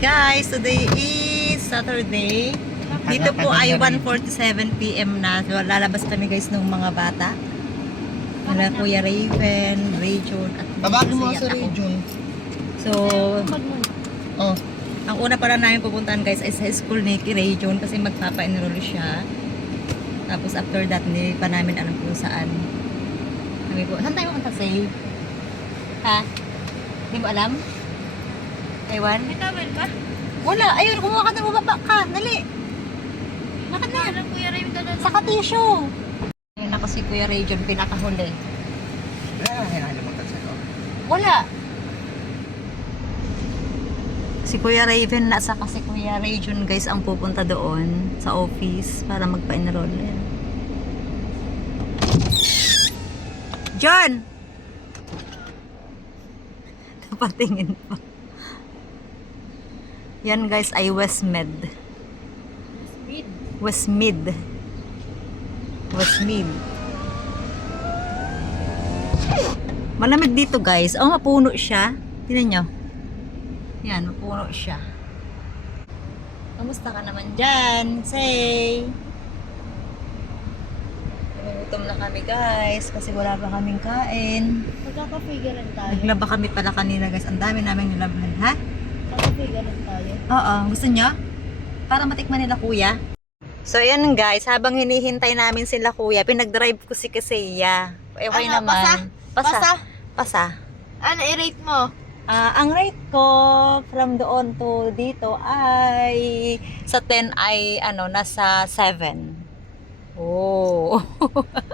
guys. Today is Saturday. Dito po ay 1.47pm na. So, lalabas kami guys ng mga bata. Nila Kuya Raven, Rayjun, at Tabagin mo sa region. So, Oh. ang una pala namin pupuntahan guys ay sa school ni Rayjun kasi magpapa-enroll siya. Tapos after that, hindi pa namin alam kung saan. Kami po, saan tayo pupunta say? Ha? Hindi mo alam? Ewan? May towel ba? Wala, ayun, kumuha ka na bumaba ka. Dali. Bakit na? Alam Kuya Ray, dala Saka tissue. Ayun ako si Kuya Rayjun, pinakahuli. Wala na hinahalimutan sa'yo. Wala. Si Kuya Raven na saka si Kuya Rayjun guys ang pupunta doon sa office para magpa-enroll. John! Napatingin pa. Yan guys ay Westmed. Speed. Westmid. Westmid. Malamig dito guys. Oh, mapuno siya. Tingnan nyo. Yan, mapuno siya. Kamusta ka naman dyan? Say! Nagugutom na kami guys kasi wala pa kaming kain. Magkaka-figure tayo. Naglaba kami pala kanina guys. Ang dami namin nilaban. Ha? Magkaka-figure tayo. Oo, gusto nyo? Para matikman nila kuya. So, yan guys, habang hinihintay namin sila kuya, pinag-drive ko si Kaseya. Okay Ano, naman. Pasa. Pasa? Pasa. Ano i-rate mo? Ah, ang rate ko from doon to dito ay sa 10 ay ano, nasa 7. Oh.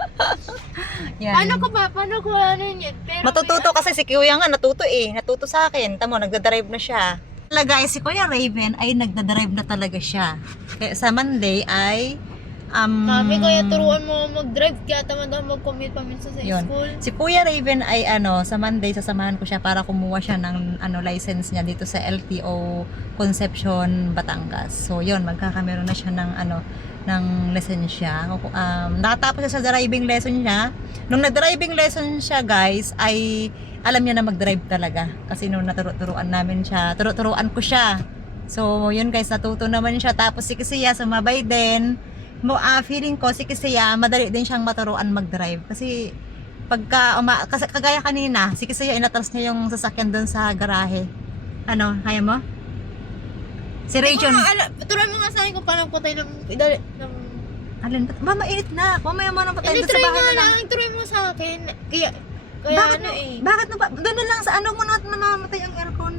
yan. Paano ko ba? Paano ko ano yun? Pero Matututo kasi si Kuya nga natuto eh. Natuto sa akin. Tamo, nagda-drive na siya. Talaga guys, si Kuya Raven ay nagda-drive na talaga siya. Kaya sa Monday ay um, Mami, kaya turuan mo mag-drive. Kaya tamad ako mag-commute pa minsan sa Yun. school. Si Kuya Raven ay ano, sa Monday sasamahan ko siya para kumuha siya ng ano license niya dito sa LTO Concepcion, Batangas. So, yun, magkakameron na siya ng ano ng lisensya. Um, nakatapos siya sa driving lesson niya. Nung nag-driving lesson siya, guys, ay alam niya na mag-drive talaga. Kasi nung naturo-turuan namin siya, turo-turuan ko siya. So, yun guys, natuto naman siya. Tapos si Kisiya, sumabay din. Mo, ah, feeling ko, si Kisiya, madali din siyang maturuan mag-drive. Kasi, pagka, uma, kasi kagaya kanina, si Kisiya, inatras niya yung sasakyan doon sa garahe. Ano, kaya mo? Si Rachel, Mga, ala, turuan mo nga sa akin kung paano patay ng... Idali, ng alin, ba, mainit na. Mamaya mo nang patayin sa try bahay mo na lang. lang. Turuan mo sa akin. Kaya, kaya bakit ano mo, eh. bakit mo ba, doon na lang sa ano mo na namamatay ang aircon.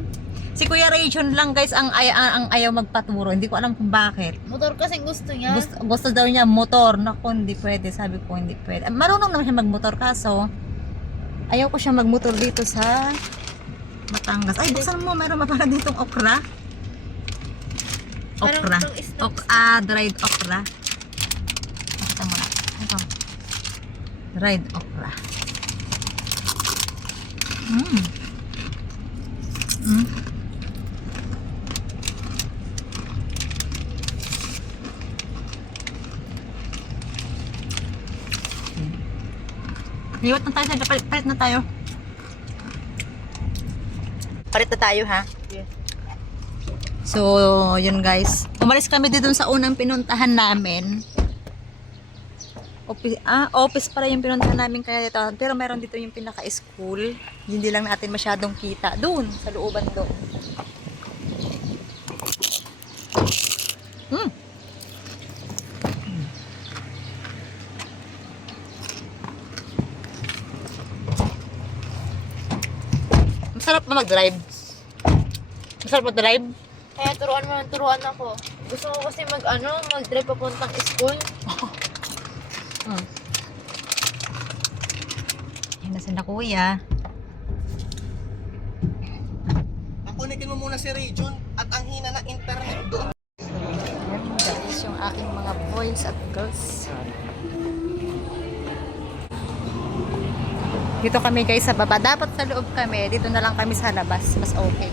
Si Kuya Rachel lang guys ang, ay, ang, ayaw magpaturo. Hindi ko alam kung bakit. Motor kasi gusto niya. Gusto, gusto daw niya motor. Naku, hindi pwede. Sabi ko, hindi pwede. Marunong naman siya magmotor kaso ayaw ko siya magmotor dito sa Batangas. Ay, buksan mo. Meron pa pala ditong okra. Okra. Ok, ah, dried okra. Pakita mo na. Ito. Dried okra. Mm. Mm. Liwat na tayo sa palit, palit na tayo. Palit na tayo ha. Yes. So, yun guys. Umalis kami dito sa unang pinuntahan namin. Office, ah, office para yung pinuntahan namin kaya dito. Pero meron dito yung pinaka-school. Hindi lang natin masyadong kita. Doon, sa looban doon. Masarap ba mag-drive? Masarap mag-drive? Kaya turuan mo ng turuan ako. Gusto ko kasi mag ano, mag-drive papuntang school. Hmm. Yan na sila kuya. Pakunikin mo muna si region at ang hina ng internet doon. Yan guys, yung aking mga boys at girls. Dito kami guys sa baba. Dapat sa loob kami. Dito na lang kami sa labas. Mas okay.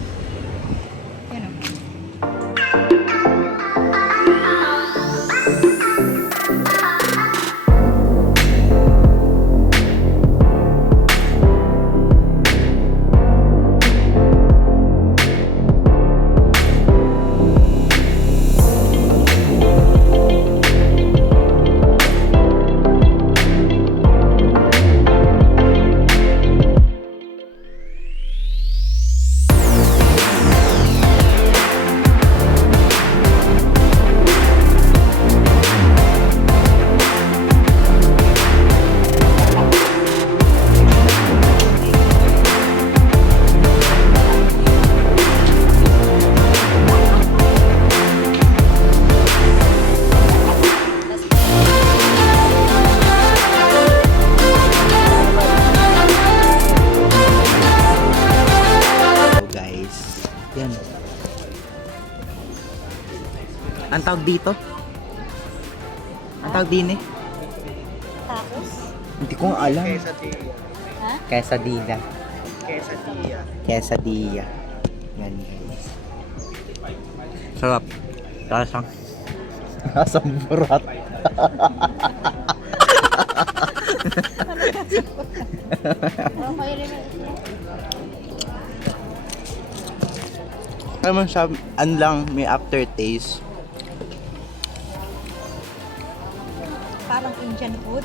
Ang tawag dito? Ang tawag din eh? Tapos? Hindi ko alam. Quesadilla. Ha? Quesadilla. Quesadilla. Quesadilla. Yan guys. Sarap. Lasang. Lasang burat. Ano mo siya, an lang, may aftertaste. Indian food.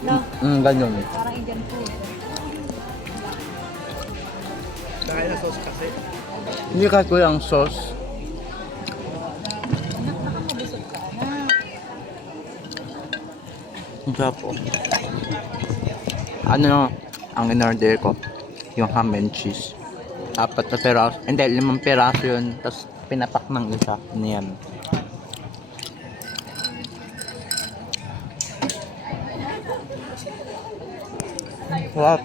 No, Mm, ganyan eh. parang Indian food. Dahil na sauce kasi. Hindi ka ko yung sauce. Anak, baka mabusog ka na. Ang sarap po. Ano ang in-order ko? Yung ham and cheese. Apat na peraso. Hindi, limang peraso yun. Tapos pinapak ng isa. Ano yan? Sarap.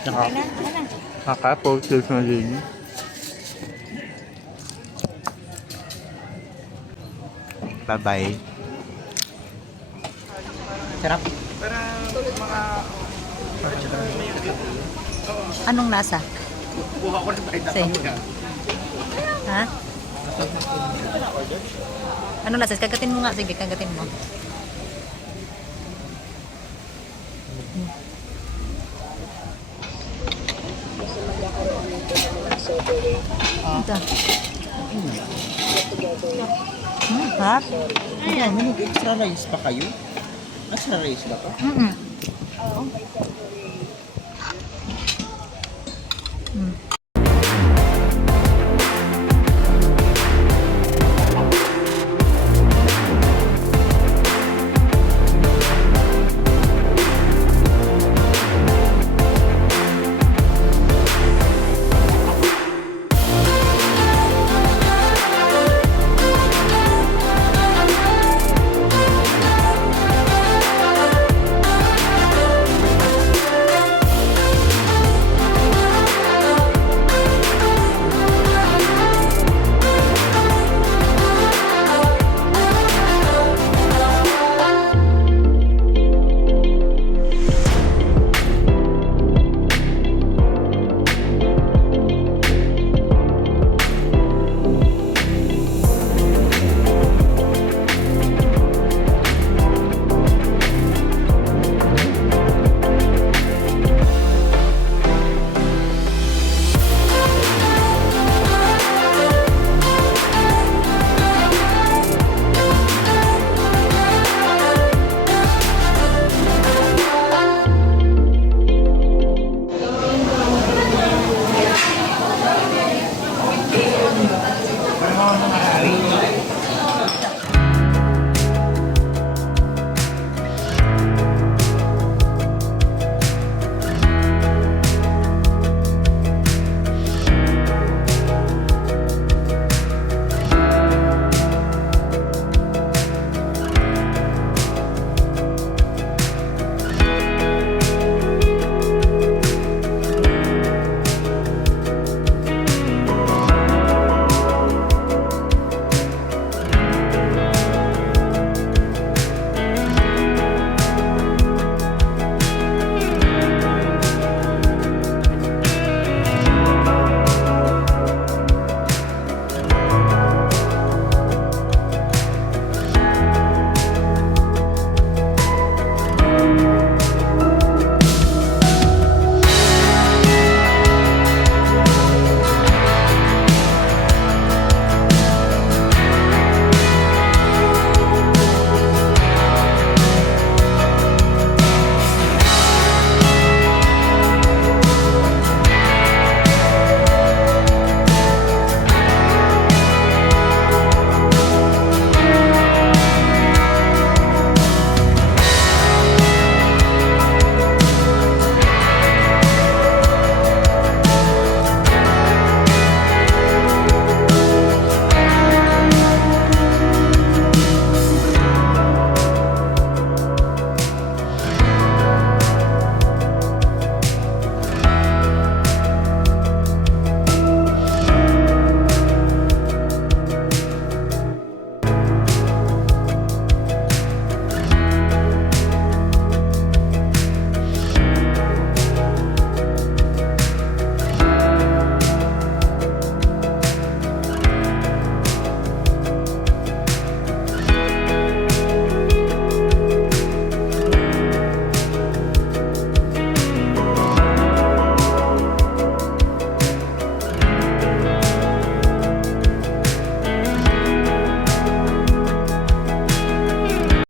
Naka, Ano na? Ano na? nakaka-focus na din. Bye-bye. Sarap. Anong lasa? Buha ko rin tayo Say. Ha? Anong lasa? Kagatin mo nga. Sige, kagatin mo. Ito. Hmm, harap. Ayan, extra rice pa kayo? Extra rice ba to? Mm-mm. Mm.